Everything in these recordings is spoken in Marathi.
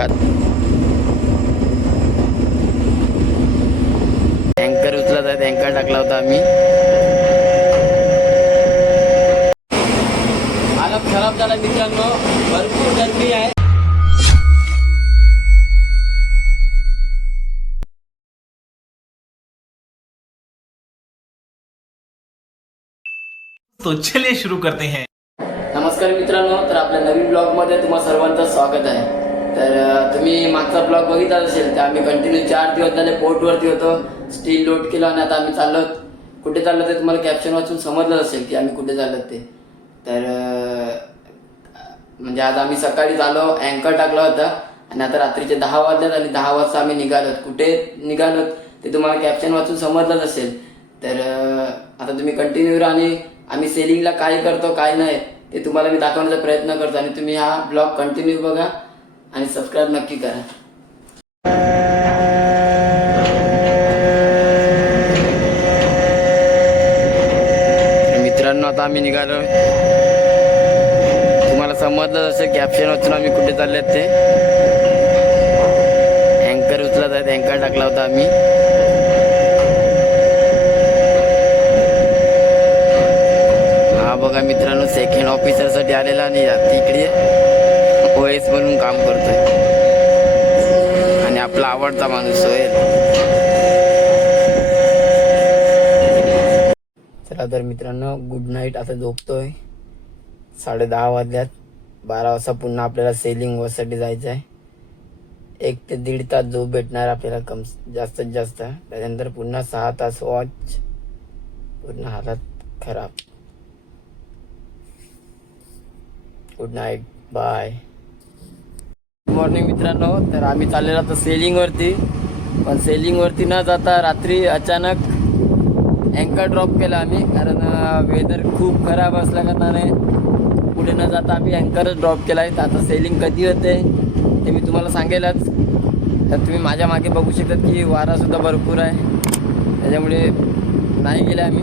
एकात टँकर उचलत आहे टँकर टाकला होता आम्ही. हालत खराब झाला मित्रांनो. भरपूर गर्दी आहे. तो चलिए शुरू करते हैं। नमस्कार मित्रांनो तर आपल्या नवीन ब्लॉगमध्ये तुम्हा सर्वांचं स्वागत आहे. तर तुम्ही मागचा ब्लॉग बघितला असेल तर आम्ही कंटिन्यू चार दिवस झाले पोर्टवरती होतो स्टील लोड केलं आणि आता आम्ही चाललो. कुठे चाललो ते तुम्हाला कॅप्शन वाचून समजलं असेल की आम्ही कुठे चाललो ते. तर म्हणजे आज आम्ही सकाळी झालो अँकर टाकला होता आणि आता रात्रीचे दहा वाजल्यात आणि दहा वाजता आम्ही निघालोत. कुठे निघालोत ते तुम्हाला कॅप्शन वाचून समजलंच असेल. तर आता तुम्ही कंटिन्यू राहा आणि आम्ही सेलिंगला काय करतो काय नाही ते तुम्हाला मी दाखवण्याचा प्रयत्न करतो आणि तुम्ही हा ब्लॉग कंटिन्यू बघा. आणि सबस्क्राईब नक्की करा. मित्रांनो आता आम्ही निघालो. तुम्हाला समजलं असेल कॅप्शन वाचून आम्ही कुठे चालले ते. अँकर उचलत आहेत अँकर टाकला होता आम्ही. हा बघा मित्रांनो सेकंड ऑफिसरसाठी आलेला आणि तिकडे ओएस म्हणून काम करतोय. आणि आपला आवडता माणूस सोहेल चला तर मित्रांनो गुड नाईट आता झोपतोय. साडे दहा वाजल्यात. बारा वाजता पुन्हा आपल्याला सेलिंग वॉचसाठी जायचं आहे एक ते दीड तास झोप भेटणार आपल्याला कम जास्तीत जास्त. त्याच्यानंतर पुन्हा सहा तास वॉच पूर्ण हातात खराब. गुड नाईट बाय मॉर्निंग मित्रांनो. तर आम्ही चाललेलो आता सेलिंगवरती पण सेलिंगवरती न जाता रात्री अचानक अँकर ड्रॉप केला आम्ही. कारण वेदर खूप खराब असल्या कारणाने पुढे न जाता आम्ही अँकरच ड्रॉप केला आहे. तर आता सेलिंग कधी होते ते मी तुम्हाला सांगेलच. तर तुम्ही माझ्या मागे बघू शकतात की वारासुद्धा भरपूर आहे. त्याच्यामुळे नाही गेले आम्ही.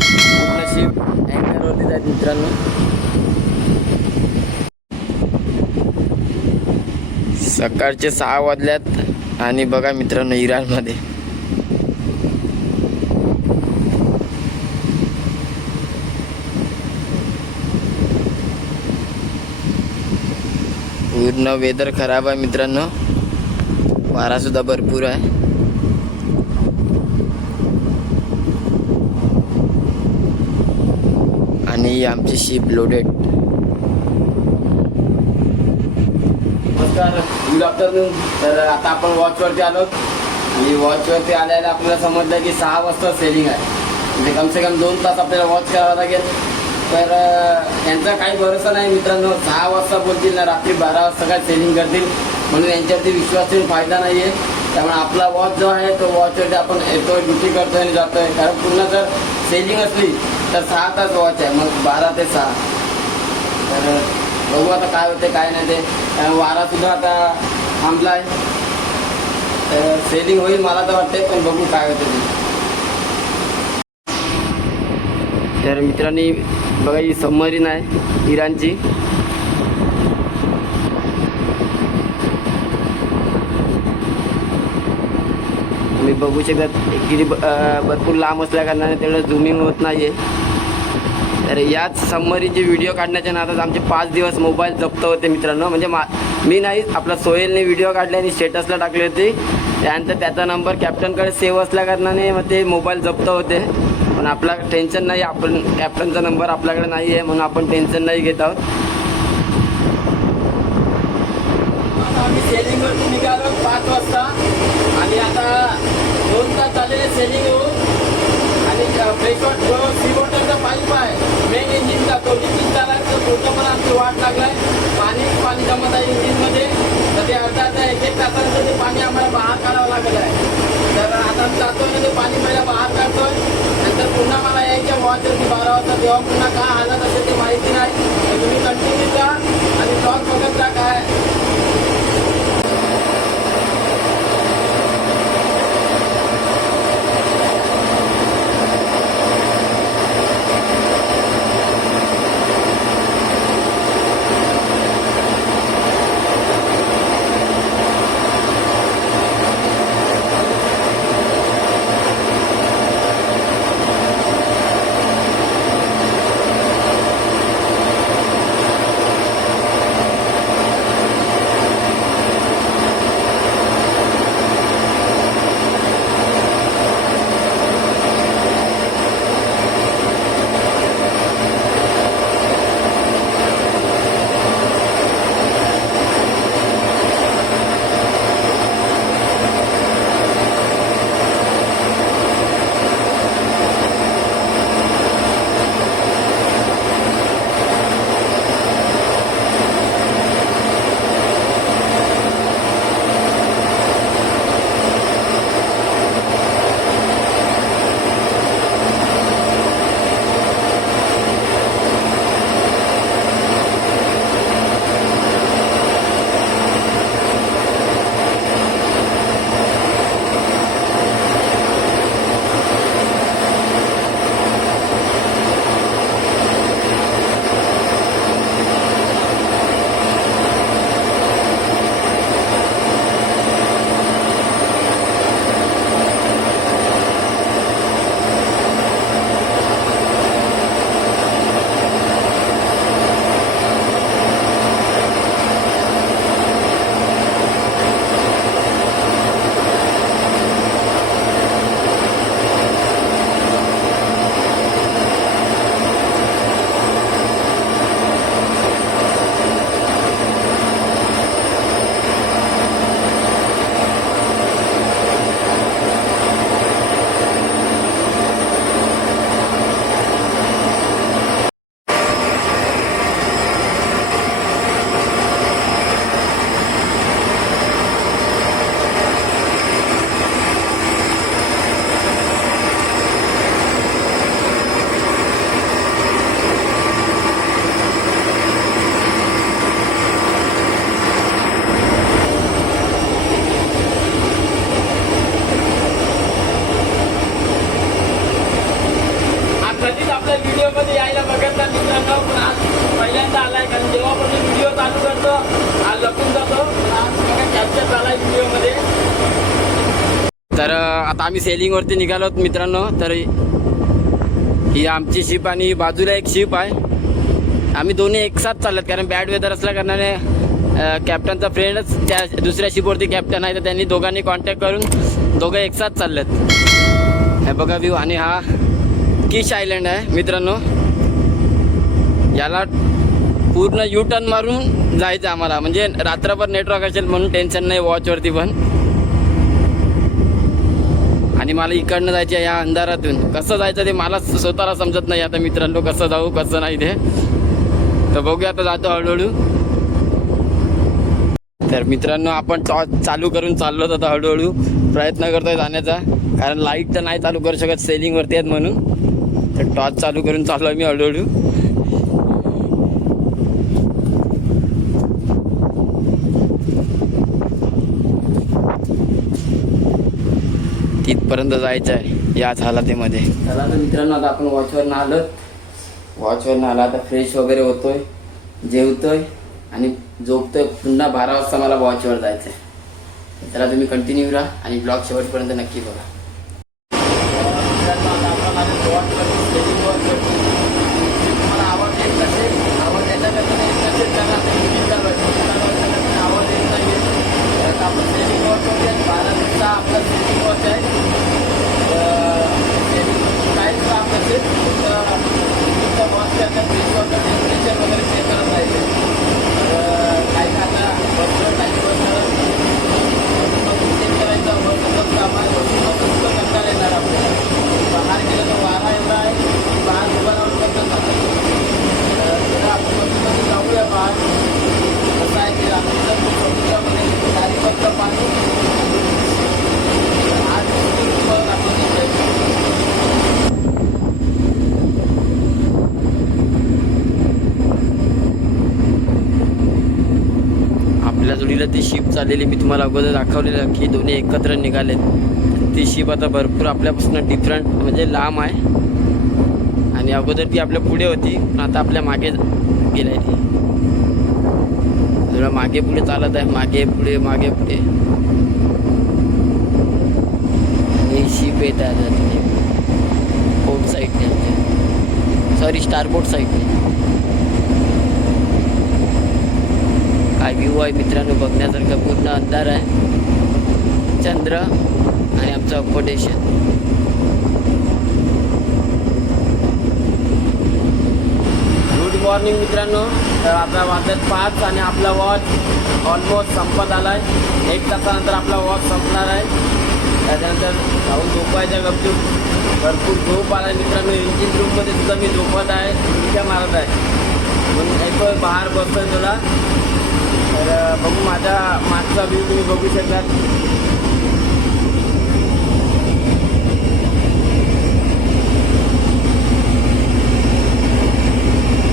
पूर्ण शिप अँकरवरतीच मित्रांनो. सकाळचे सहा वाजल्यात आणि बघा मित्रांनो इराणमध्ये. पूर्ण वेदर खराब आहे मित्रांनो. वारा सुद्धा भरपूर आहे. आणि आमची शिप लोडेड नमस्कार. गुड आफ्टरनून तर आता आपण वॉचवरती आलो. आणि वॉचवरती आल्याला आपल्याला समजलं की सहा वाजता सेलिंग आहे. म्हणजे कमसे कम दोन तास आपल्याला वॉच करावा लागेल. तर यांचा काही भरोसा नाही मित्रांनो. सहा वाजता बोलतील ना रात्री बारा वाजता काय सेलिंग करतील. म्हणून यांच्यावरती विश्वास ठेवून फायदा नाही आहे त्यामुळे आपला वॉच जो आहे तो वॉचवरती आपण येतोय ड्युटी करतोय आणि जातोय. कारण पुन्हा जर सेलिंग असली तर सहा तास वॉच आहे. मग बारा ते सहा. तर बघू आता काय होते काय नाही ते. वारा सुद्धा आता थांबला आहे तर सेलिंग होईल मला तर वाटतंय पण बघू काय होतं ते. तर मित्रांनी बघा ही सबमरीन आहे इराणची. तुम्ही बघू शकता किती भरपूर लांब असल्या कारणाने तेवढं झुमिंग होत नाही आहे तर याच समरीचे व्हिडिओ काढण्याच्या नादात आमचे पाच दिवस मोबाईल जप्त होते मित्रांनो. म्हणजे मा मी नाही आपला सोहेलने व्हिडिओ काढले आणि स्टेटसला टाकले होते. त्यानंतर त्याचा नंबर कॅप्टनकडे सेव्ह असल्या कारणाने मग ते मोबाईल जप्त होते. पण आपला टेन्शन नाही आपण कॅप्टनचा नंबर आपल्याकडे नाही आहे म्हणून आपण टेन्शन नाही घेत आहोत. आम्ही निघालो पाच वाजता. आणि आता दोन तास झाले सेलिंग होऊन. आणि सी वॉटरचा पाईप आहे मेन इंजिनचा तो लिकेज झाला तर छोटा पण आमची वाट लागलाय पाणी पाणी जमत आहे इंजिनमध्ये तर ते अर्धा अर्धा एक एक तासानंतर ते पाणी आम्हाला बाहेर काढावं लागलं आहे तर आता जातोय ना ते पाणी पहिला बाहेर काढतोय नंतर पुन्हा मला यायच्या वॉचवरती बारा वाजता तेव्हा पुन्हा काय हालत असेल ते माहिती नाही तर तुम्ही कंटिन्यू जा आणि ब्लॉग बघत जा काय तर आता आम्ही सेलिंगवरती निघालो मित्रांनो. तर ही आमची शिप आणि बाजूला एक शिप आहे. आम्ही दोन्ही एकसाथ चालत कारण बॅड वेदर असल्या कारणाने कॅप्टनचा फ्रेंडच त्या दुसऱ्या शिपवरती कॅप्टन आहे तर त्यांनी दोघांनी कॉन्टॅक्ट करून दोघं एकसाथ चाललेत. हे बघा व्ह्यू आणि हा किश आयलंड आहे मित्रांनो. याला पूर्ण यू टर्न मारून जायचं आम्हाला. म्हणजे रात्रभर नेटवर्क असेल म्हणून टेन्शन नाही वॉचवरती पण. आणि मला इकडनं जायचं या अंधारातून. कसं जायचं ते मला स्वतःला समजत नाही. आता मित्रांनो कसं जाऊ कसं नाही ते. तर बघूया आता जातो हळूहळू. तर मित्रांनो आपण टॉर्च चालू करून चाललो आता हळूहळू. प्रयत्न करतोय जाण्याचा. कारण लाइट तर नाही चालू करू शकत सेलिंगवरती आहेत म्हणून. तर टॉर्च चालू करून चाललो मी हळूहळू. तिथपर्यंत जायचं आहे याच हालातीमध्ये चला तर मित्रांनो आता आपण वॉचवरनं आलो वॉचवरनं आला आता फ्रेश वगैरे होतोय जेवतोय आणि झोपतोय. पुन्हा बारा वाजता मला वॉचवर जायचं आहे चला तुम्ही कंटिन्यू राहा आणि ब्लॉग शेवटपर्यंत नक्की बघा मित्रांनो, आता आपण आलो watchवरती, steady watchवरती. तुम्हाला आवाज येत नसेल आवाज याच्याकरता येत नसेल तर आता music चालू आहे. music चालू असल्यामुळे आवाज येत नाहीये तर आता आपण steady watchवरती आहे. बारा आपला steady watch आहे काहीच काम नसेल तुमचा वॉच करता फ्रीजवरचं टेम्परेचर वगैरे चेक करत राहायचं काही आता बसलं काही बसलं चेक करायचं बसलं सामान बसून बसून करता येणार आपल्याला बाहेर गेलं तर वारा एवढा आहे की बाहेर उभा राहून करतात तर आपण बसून बसून जाऊया बाहेर कसं आहे की रात्रीचं समुद्रामध्ये चारी फक्त पाणी आज आपण जायचं आपल्या जोडीला ती मी तुम्हाला अगोदर दाखवलेलं की दोन्ही एकत्र निघालेत. ती शिप आता भरपूर आपल्यापासून डिफरंट म्हणजे लांब आहे. आणि अगोदर ती आपल्या पुढे होती पण आता आपल्या मागे गेलाय ती. थोडं मागे पुढे चालत आहे. मागे पुढे मागे पुढे. आणि शिप येत आहे आता बोट साईडने सॉरी स्टारबोट साईडने काय व्ह्यू आहे मित्रांनो बघण्यासारखं पूर्ण अंधार आहे. चंद्र आणि आमचं अकोटेशन गुड मॉर्निंग मित्रांनो. तर आता वाजत पाच आणि आपला वॉच ऑलमोस्ट संपत आला आहे एक तासानंतर आपला वॉच संपणार आहे. त्याच्यानंतर जाऊन झोपायच्या गपचूप भरपूर झोप आला आहे मित्रांनो इंजिन रूममध्ये सुद्धा मी झोपत आहे. उलट्या मारत आहे. म्हणून एक बाहेर बसतोय थोडा. तर बघू माझा मागचा व्ह्यू तुम्ही बघू शकतात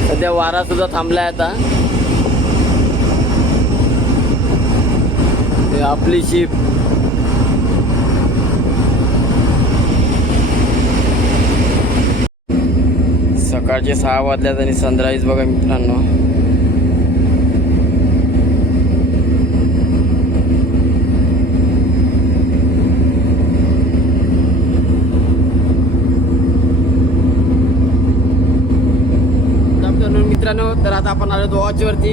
सध्या वारा सुद्धा थांबलाय आता. आपली शिप सकाळचे सहा वाजल्यात आणि सनराईज बघा मित्रांनो गुड आफ्टरनून मित्रांनो तर आता आपण आलो वॉचवरती.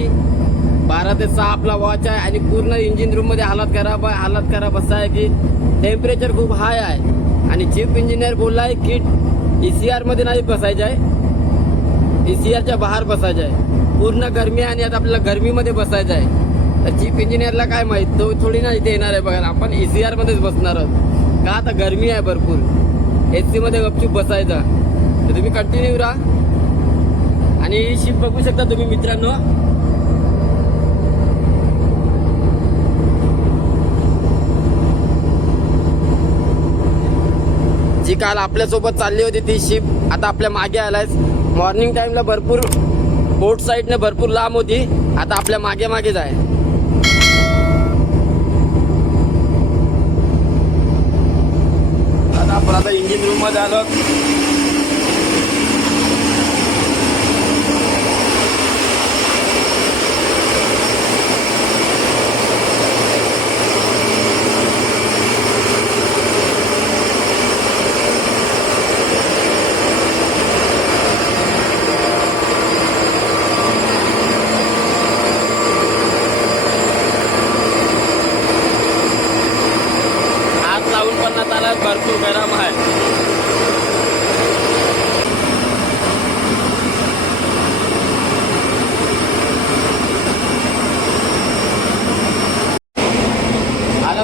बारा ते सहा आपला वॉच आहे आणि पूर्ण इंजिन रूममध्ये हालत खराब आहे हालत खराब असं आहे की टेम्परेचर खूप हाय आहे. आणि चीफ इंजिनियर बोलला आहे की ई सी आरमध्ये नाही बसायचं आहे. ई सी आरच्या बाहेर बसायचं आहे. पूर्ण गरमी आणि आता आपल्याला गरमीमध्ये बसायचं आहे. तर चीफ इंजिनियरला काय माहीत? तो थोडी ना इथे येणार आहे बघा. आपण ई सी आरमध्येच बसणार आहोत. का आता गरमी आहे भरपूर. ए सीमध्ये गपचूप बसायचा. तर तुम्ही कंटिन्यू राहा. आणि ही शिप बघू शकता तुम्ही मित्रांनो. जी काल आपल्यासोबत चालली होती ती शिप आता आपल्या मागे आलाय मॉर्निंग टाइमला भरपूर बोट साईडने भरपूर लांब होती. आता आपल्या मागे मागेच आहे. आता आपण आता इंजिन भरपूर गरम आहे.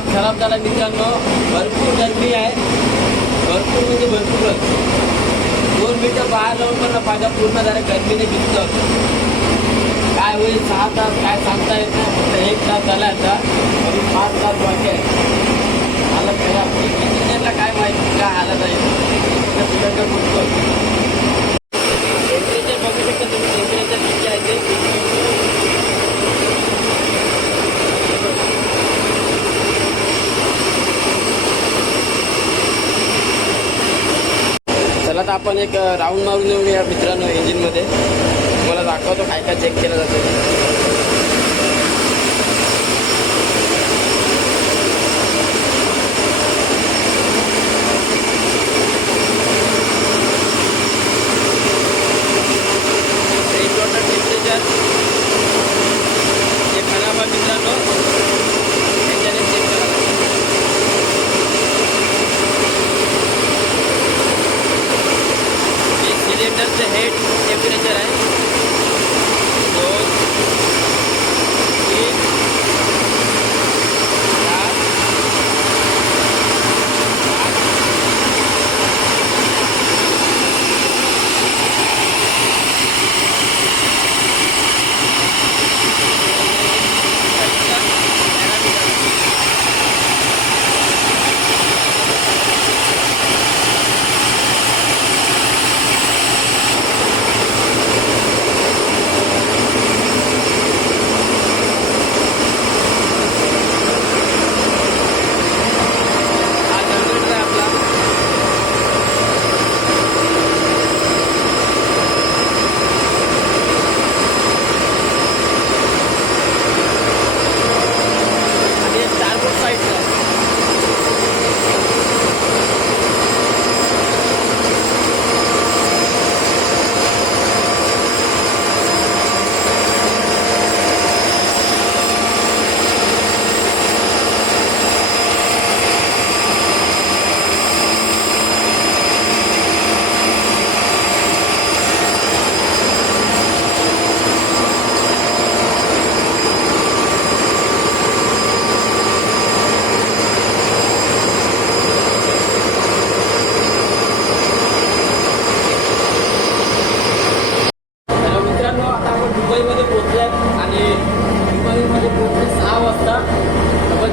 खराब झाला मित्रांनो. भरपूर गर्मी आहे. भरपूर म्हणजे भरपूरच. दोन मिनटं बाहेर लावून पण माझ्या पूर्ण झाल्या गर्मीने भिजतो. काय होईल सहा तास काय सांगता येत नाही. फक्त एक तास झाला आता. पाच तास बाकी आला मला खराब. काय हालत आहे सिलेंडर टेम्परेचर बघू शकता तुम्ही टेम्परेचर किती आहे चला तर आपण एक राऊंड मारून येऊया मित्रांनो इंजिनमध्ये तुम्हाला दाखवतो काय काय चेक केलं जातं.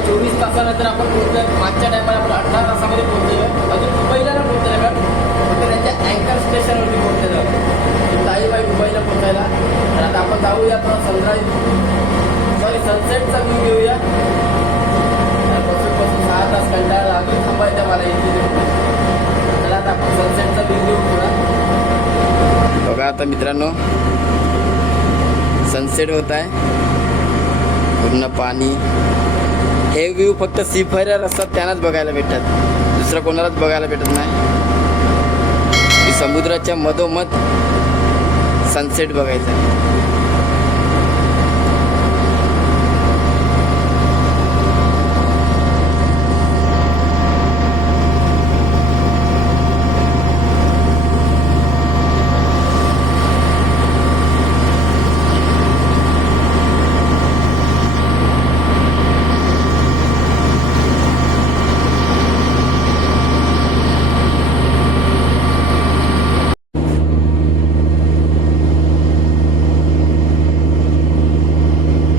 चोवीस तासानंतर आपण पोहोचलोय. मागच्या टायमाला आपण अठरा तासामध्ये पोहोचलेलो अजून दुबईला नाही पोहोचलेलो का फक्त त्यांच्या अँकर स्टेशनवरती पोहोचलेलो ताई बाई दुबईला पोहोचायला. तर आता आपण जाऊया आता सनराईज सॉरी सनसेटचा व्ह्यू घेऊया. बसून बसून सहा तास कंटाळा अजून थांबायचं मला इथे तर आता आपण सनसेटचा व्ह्यू घेऊ थोडा बघा आता मित्रांनो. सनसेट होत आहे. पूर्ण पाणी. हे व्ह्यू फक्त सीफायर असतात त्यांनाच बघायला भेटतात. दुसरं कोणालाच बघायला भेटत नाही. की समुद्राच्या मधोमध सनसेट बघायचा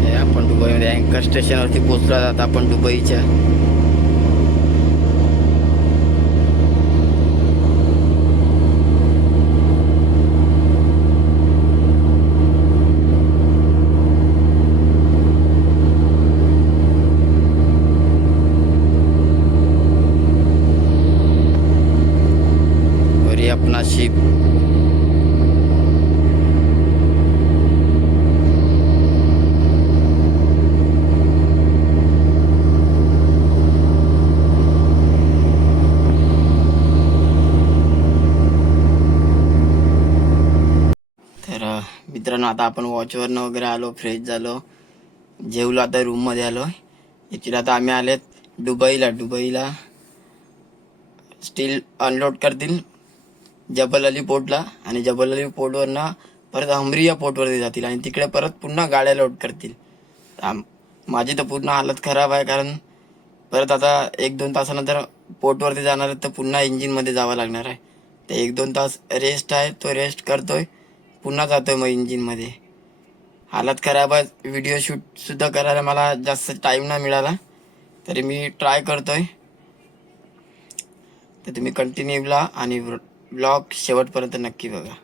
हे आपण दुबईमध्ये अँकर स्टेशनवरती पोहोचलो आता आपण दुबईच्या वरी अपना शिप तर अ, मित्रांनो आता आपण वॉचवरनं वगैरे आलो फ्रेश झालो. जेवलो आता रूममध्ये आलो. ॲक्च्युली आता आम्ही आलेत दुबईला. दुबईला स्टील अनलोड करतील जबल अली पोर्टला आणि जबल अली पोर्टवरनं परत अमरिया पोर्टवरती जातील आणि तिकडे परत पुन्हा गाड्या लोड करतील. माझी तर पूर्ण हालत खराब आहे कारण परत आता एक दोन तासानंतर पोर्टवरती जाणार आहेत तर पुन्हा इंजिनमध्ये जावं लागणार आहे. तर एक दोन तास रेस्ट आहे तो रेस्ट करतोय. पुन्हा जातोय मग इंजिनमध्ये हालत खराब आहे. व्हिडिओ शूटसुद्धा करायला मला जास्त टाईम नाही मिळाला. तरी मी ट्राय करतोय. तर तुम्ही कंटिन्यू आणि ब्लॉग शेवटपर्यंत नक्की बघा.